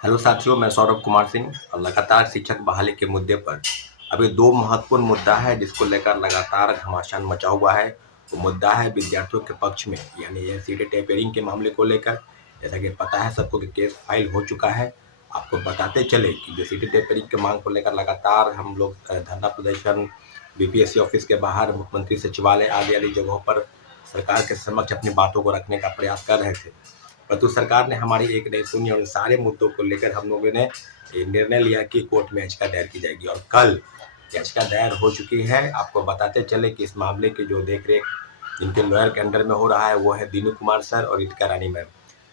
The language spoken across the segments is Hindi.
हेलो साथियों, मैं सौरभ कुमार सिंह और लगातार शिक्षक बहाली के मुद्दे पर अभी दो महत्वपूर्ण मुद्दा है जिसको लेकर लगातार घमासान मचा हुआ है। वो मुद्दा है विद्यार्थियों के पक्ष में, यानी ये सीटें टेपरिंग के मामले को लेकर। जैसा कि पता है सबको कि केस फाइल हो चुका है। आपको बताते चले कि जो सीटें टेपरिंग के मांग को लेकर लगातार हम लोग धरना प्रदर्शन बीपीएससी ऑफिस के बाहर, मुख्यमंत्री सचिवालय आदि आदि जगहों पर सरकार के समक्ष अपनी बातों को रखने का प्रयास कर रहे थे, परंतु सरकार ने हमारी एक नहीं सुनी और इन सारे मुद्दों को लेकर हम लोगों ने ये निर्णय लिया कि कोर्ट में याचिका दायर की जाएगी और कल याचिका दायर हो चुकी है। आपको बताते चले कि इस मामले की जो देख रेख जिनके लॉयर के अंडर में हो रहा है वो है दीनू कुमार सर और रितिका रानी मैम।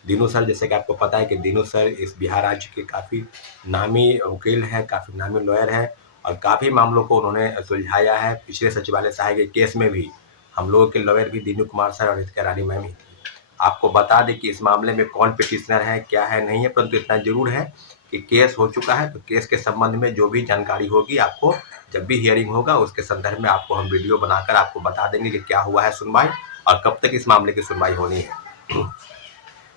दीनू सर, जैसे कि आपको पता है कि दीनू सर इस बिहार राज्य के काफ़ी नामी वकील है, काफ़ी नामी लॉयर है और काफ़ी मामलों को उन्होंने सुलझाया है। पिछले सचिवालय सहाय के केस में भी हम लोगों के लॉयर भी दीनू कुमार सर और रितिका रानी मैम ही थी। आपको बता दें कि इस मामले में कौन पिटिशनर है, क्या है, नहीं है, परंतु इतना जरूर है कि केस हो चुका है। तो केस के संबंध में जो भी जानकारी होगी, आपको जब भी हियरिंग होगा उसके संदर्भ में आपको हम वीडियो बनाकर आपको बता देंगे कि क्या हुआ है सुनवाई और कब तक इस मामले की सुनवाई होनी है।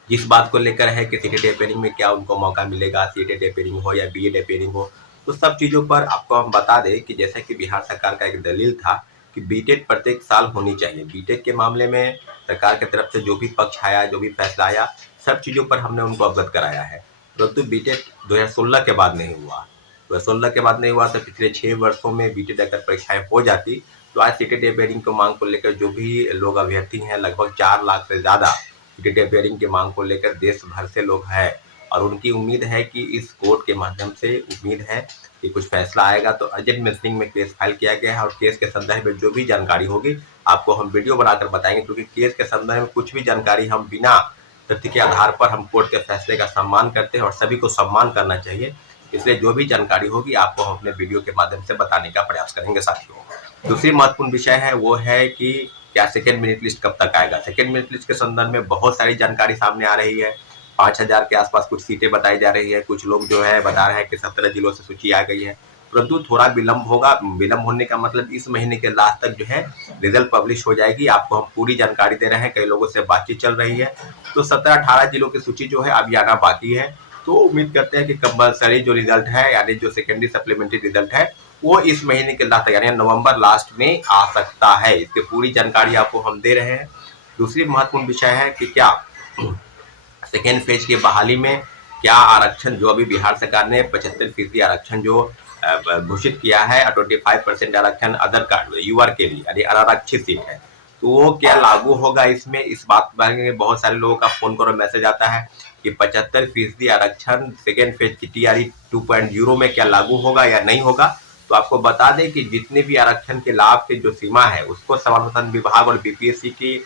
जिस बात को लेकर है कि सीटें टेपरिंग में क्या उनको मौका मिलेगा, सीटें टेपरिंग हो या बीए टेपरिंग हो, तो सब चीज़ों पर आपको हम बता दें कि जैसे कि बिहार सरकार का एक दलील था कि बीटेट प्रत्येक साल होनी चाहिए। बीटेट के मामले में सरकार की तरफ से जो भी पक्ष आया, जो भी फैसला आया, सब चीज़ों पर हमने उनको अवगत कराया है, परंतु बीटेट 2016 के बाद नहीं हुआ। 2016 के बाद नहीं हुआ तो पिछले 6 वर्षों में बीटेट अगर परीक्षाएं हो जाती तो आज सीटें टेपरिंग की मांग को लेकर जो भी लोग अभ्यर्थी हैं, लगभग 4 लाख से ज़्यादा सीटें टेपरिंग की मांग को लेकर देश भर से लोग हैं और उनकी उम्मीद है कि इस कोर्ट के माध्यम से उम्मीद है कि कुछ फैसला आएगा। तो अर्जेंट मेंशनिंग में केस फाइल किया गया है और केस के संदर्भ में जो भी जानकारी होगी आपको हम वीडियो बनाकर बताएंगे, क्योंकि केस के संदर्भ में कुछ भी जानकारी हम बिना तथ्य के आधार पर हम कोर्ट के फैसले का सम्मान करते हैं और सभी को सम्मान करना चाहिए। इसलिए जो भी जानकारी होगी आपको हम अपने वीडियो के माध्यम से बताने का प्रयास करेंगे। साथियों, दूसरी महत्वपूर्ण विषय है वो है कि क्या सेकेंड मेरिट लिस्ट कब तक आएगा। सेकेंड मेरिट लिस्ट के संदर्भ में बहुत सारी जानकारी सामने आ रही है। 5000 के आसपास कुछ सीटें बताई जा रही है। कुछ लोग जो है बता रहे हैं कि 17 जिलों से सूची आ गई है, परंतु थोड़ा विलंब होगा। विलंब होने का मतलब इस महीने के लास्ट तक जो है रिजल्ट पब्लिश हो जाएगी। आपको हम पूरी जानकारी दे रहे हैं, कई लोगों से बातचीत चल रही है। तो 17-18 जिलों की सूची जो है अभी आना बाकी है। तो उम्मीद करते हैं कि कंपलसरी जो रिजल्ट है, यानी जो सेकेंडरी सप्लीमेंट्री रिजल्ट है, वो इस महीने के लास्ट यानी नवंबर लास्ट में आ सकता है। इसकी पूरी जानकारी आपको हम दे रहे हैं। दूसरी महत्वपूर्ण विषय है कि क्या सेकेंड फेज की बहाली में क्या आरक्षण, जो अभी बिहार सरकार ने 75% आरक्षण जो घोषित किया है, 25% आरक्षण अदर कार्ड यूआर के लिए यानी अनारक्षित सीट है, तो वो क्या लागू होगा इसमें। इस बात में बहुत सारे लोगों का फोन करो मैसेज आता है कि 75% आरक्षण सेकेंड फेज की टीआरई 2.0 में क्या लागू होगा या नहीं होगा। तो आपको बता दें कि जितने भी आरक्षण के लाभ की जो सीमा है उसको समाधान विभाग और बीपीएससी की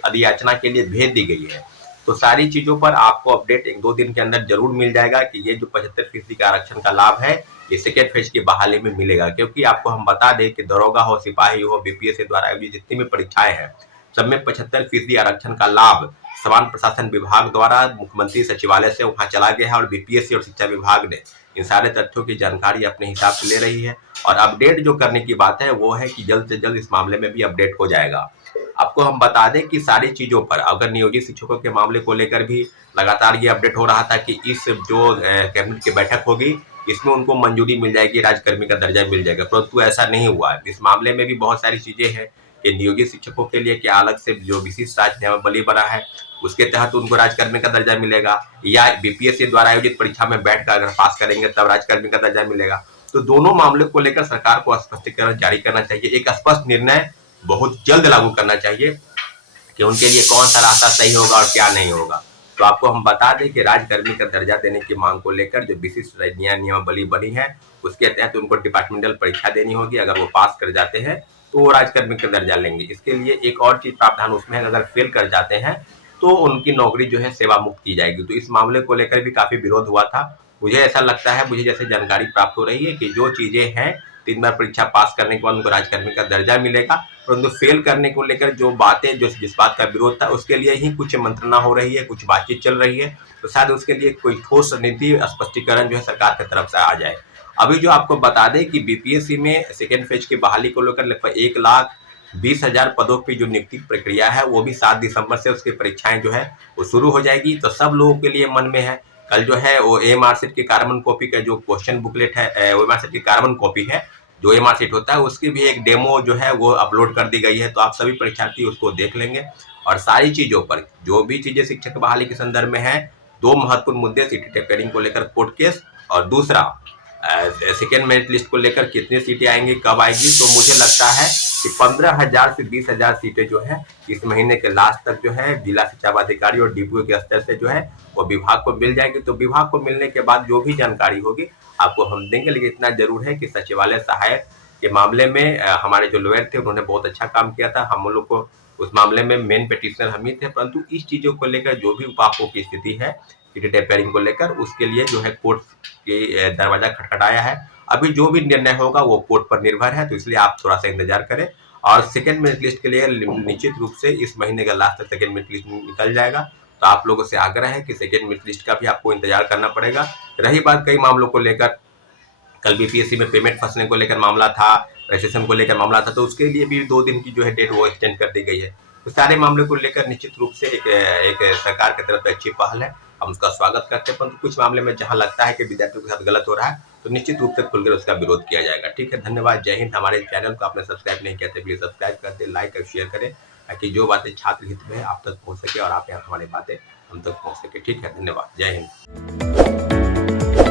अधियाचना के लिए भेज दी गई है। तो सारी चीजों पर आपको अपडेट 1-2 दिन के अंदर जरूर मिल जाएगा कि ये जो 75% का आरक्षण का लाभ है ये सेकेंड फेज की बहाली में मिलेगा। क्योंकि आपको हम बता दें कि दरोगा हो, सिपाही हो, बीपीएससी द्वारा आयोजित जितनी भी परीक्षाएं हैं सब में 75% आरक्षण का लाभ समान प्रशासन विभाग द्वारा मुख्यमंत्री सचिवालय से वहां चला गया है और बीपीएससी और शिक्षा विभाग ने इन सारे तथ्यों की जानकारी अपने हिसाब से ले रही है और अपडेट जो करने की बात है वो है कि जल्द से जल्द इस मामले में भी अपडेट हो जाएगा। आपको हम बता दें कि सारी चीजों पर अगर नियोजित शिक्षकों के मामले को लेकर भी लगातार ये अपडेट हो रहा था कि इस जो कैबिनेट की बैठक होगी इसमें उनको मंजूरी मिल जाएगी, राजकर्मी का दर्जा मिल जाएगा, परंतु ऐसा नहीं हुआ। इस मामले में भी बहुत सारी चीजें हैं कि नियोजित शिक्षकों के लिए क्या अलग से जो विशिष्ट राज्य नियमावली बना है उसके तहत उनको राजकर्मी का दर्जा मिलेगा, या बीपीएससी द्वारा आयोजित परीक्षा में बैठकर अगर पास करेंगे तब राजकर्मी का दर्जा मिलेगा। तो दोनों मामले को लेकर सरकार को स्पष्टीकरण जारी करना चाहिए, एक स्पष्ट निर्णय बहुत जल्द लागू करना चाहिए कि उनके लिए कौन सा रास्ता सही होगा और क्या नहीं होगा। तो आपको हम बता दें कि राजकर्मी का दर्जा देने की मांग को लेकर जो विशिष्ट नियमावली बनी है उसके तहत उनको डिपार्टमेंटल परीक्षा देनी होगी। अगर वो पास कर जाते हैं तो वो राजकर्मी का दर्जा लेंगे। इसके लिए एक और चीज प्रावधान उसमें है, अगर फेल कर जाते हैं तो उनकी नौकरी जो है सेवा मुक्त की जाएगी। तो इस मामले को लेकर भी काफी विरोध हुआ था। मुझे ऐसा लगता है, मुझे जैसे जानकारी प्राप्त हो रही है कि जो चीजें हैं 3 बार परीक्षा पास करने के बाद उनको राजकर्मी का दर्जा मिलेगा, परंतु फेल करने को लेकर जो बातें, जो जिस बात का विरोध था उसके लिए ही कुछ मंत्रणा हो रही है, कुछ बातचीत चल रही है। तो शायद उसके लिए कोई ठोस नीति स्पष्टीकरण जो है सरकार की तरफ से आ जाए। अभी जो आपको बता दें कि बीपीएससी में सेकेंड फेज की बहाली को लेकर लगभग 1,20,000 पदों की जो नियुक्ति प्रक्रिया है वो भी 7 दिसंबर से उसकी परीक्षाएं जो है वो शुरू हो जाएगी। तो सब लोगों के लिए मन में है कल जो है वो एएमआर शीट की कार्बन कॉपी का जो क्वेश्चन बुकलेट है, एएमआर शीट की कार्बन कॉपी है, जो एएमआर शीट होता है उसकी भी एक डेमो जो है वो अपलोड कर दी गई है। तो आप सभी परीक्षार्थी उसको देख लेंगे और सारी चीजों पर जो भी चीजें शिक्षक बहाली के संदर्भ में है, 2 महत्वपूर्ण मुद्दे सीटी टेपरिंग को लेकर कोर्ट केस, और दूसरा सेकेंड मेरिट लिस्ट को लेकर कितनी सीटें आएंगी, कब आएगी। तो मुझे लगता है कि 15,000 से 20,000 सीटें जो है इस महीने के लास्ट तक जो है जिला शिक्षा पदाधिकारी और डीपीओ के स्तर से जो है वो विभाग को मिल जाएगी। तो विभाग को मिलने के बाद जो भी जानकारी होगी आपको हम देंगे। लेकिन इतना जरूर है कि सचिवालय सहायक के मामले में हमारे जो लॉयर थे उन्होंने बहुत अच्छा काम किया था। हम लोग को उस मामले में मेन पिटिशनर हम ही थे, परंतु इस चीजों को लेकर जो भी उपापों की स्थिति है सीटी टेपरिंग को लेकर, उसके लिए जो है कोर्ट के दरवाजा खटखटाया है। अभी जो भी निर्णय होगा वो कोर्ट पर निर्भर है, तो इसलिए आप थोड़ा सा इंतजार करें। और सेकेंड मेरिट लिस्ट के लिए निश्चित रूप से इस महीने का लास्ट तक सेकेंड मेरिट लिस्ट निकल जाएगा। तो आप लोगों से आग्रह है कि सेकेंड मेरिट लिस्ट का भी आपको इंतजार करना पड़ेगा। रही बात कई मामलों को लेकर, कल बीपीएससी में पेमेंट फंसने को लेकर मामला था, रजिस्ट्रेशन को लेकर मामला था, तो उसके लिए भी 2 दिन की जो है डेट वो एक्सटेंड कर दी गई है। तो सारे मामले को लेकर निश्चित रूप से एक सरकार की तरफ से अच्छी पहल है, हम उसका स्वागत करते हैं। परंतु कुछ मामले में जहां लगता है कि विद्यार्थियों के साथ गलत हो रहा है तो निश्चित रूप से खुलकर उसका विरोध किया जाएगा। ठीक है, धन्यवाद, जय हिंद। हमारे चैनल को आपने सब्सक्राइब नहीं किया तो प्लीज सब्सक्राइब कर दे, लाइक और शेयर करें, ताकि जो बातें छात्र हित में है आप तक पहुंच सके और आप यहाँ हमारी बातें हम तक पहुंच सके। ठीक है, धन्यवाद, जय हिंद।